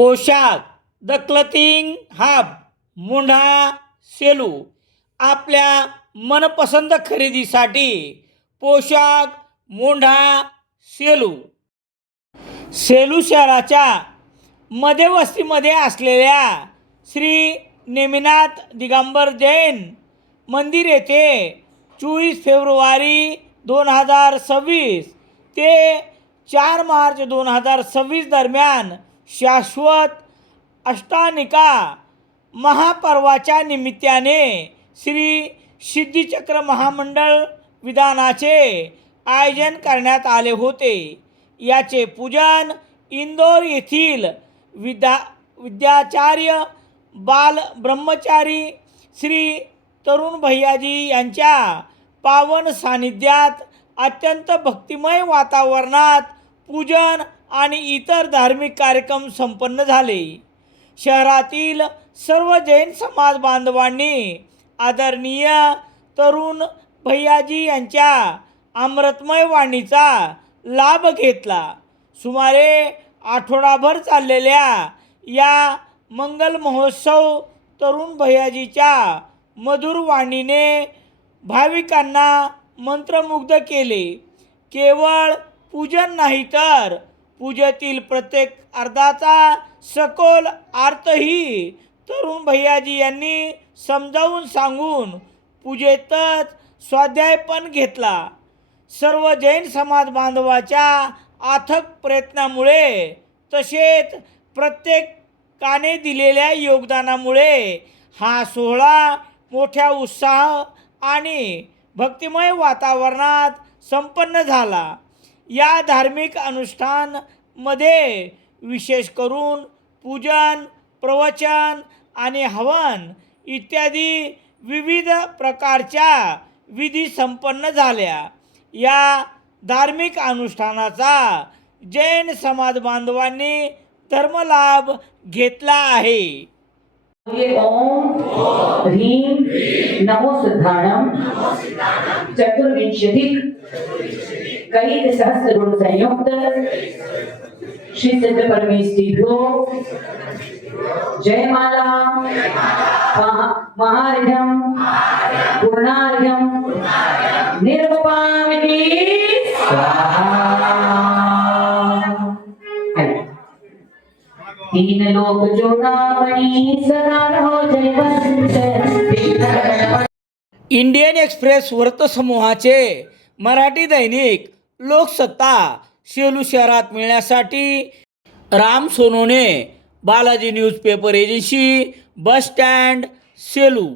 पोशाख the क्लथिंग hub मुंढा Selu आपल्या मनपसंत खरेदीसाठी पोशाख मुंढा सेलू. सेलू शहराच्या मध्यवस्तीमध्ये असलेल्या श्री नेमिनाथ दिगंबर जैन मंदिर येथे 24 फेब्रुवारी 2026 ते 4 मार्च 2026 दरम्यान शाश्वत अष्टानिका महापर्वाच्या निमित्ताने श्री सिद्धीचक्र महामंडळ विधानाचे आयोजन करण्यात आले होते. याचे पूजन इंदोर येथील विद्याचार्य बाल ब्रह्मचारी श्री तरुण भैयाजी यांच्या पावन सानिध्यात अत्यंत भक्तिमय वातावरणात पूजन आणि इतर धार्मिक कार्यक्रम संपन्न झाले. शहरातील सर्व जैन समाज बांधवांनी आदरणीय तरुण भैयाजी यांच्या अमृतमय वाणीचा लाभ घेतला. सुमारे आठवडाभर चाललेल्या या मंगल महोत्सव तरुण भैयाजीच्या मधुर वाणीने भाविकांना मंत्रमुग्ध केले. केवळ पूजन नाही तर पूजेतील प्रत्येक अर्धाचा सखोल अर्थही तरुण भैयाजी यांनी समजावून सांगून पूजेतच स्वाध्याय पण घेतला. सर्व जैन समाज बांधवाच्या अथक प्रयत्नामुळे तसेच प्रत्येकाने दिलेल्या योगदानामुळे हा सोहळा मोठ्या उत्साह आणि भक्तिमय वातावरणात संपन्न झाला. या धार्मिक अनुष्ठानमध्ये विशेष करून पूजन, प्रवचन आणि हवन इत्यादी विविध प्रकारच्या विधी संपन्न झाल्या. या धार्मिक अनुष्ठानाचा जैन समाज बांधवांनी धर्मलाभ घेतला आहे. ओम ह्रीं नमो सिद्धाणम चतुर्विंशतिक कैक सहस्र गुण संयुक्त श्री सिद्ध परमेष्ठिभ्यो जयमाला महार्घ्यम पूर्णार्घ्यम निर्वपामिति तीन लोक जोडावणी सदा रहो जयवंत. इंडियन एक्सप्रेस वर्तसमूहाचे मराठी दैनिक लोकसत्ता सेलू शहरात मिळण्यासाठी Ram Sonone Balaji newspaper agency, bus stand, Selu.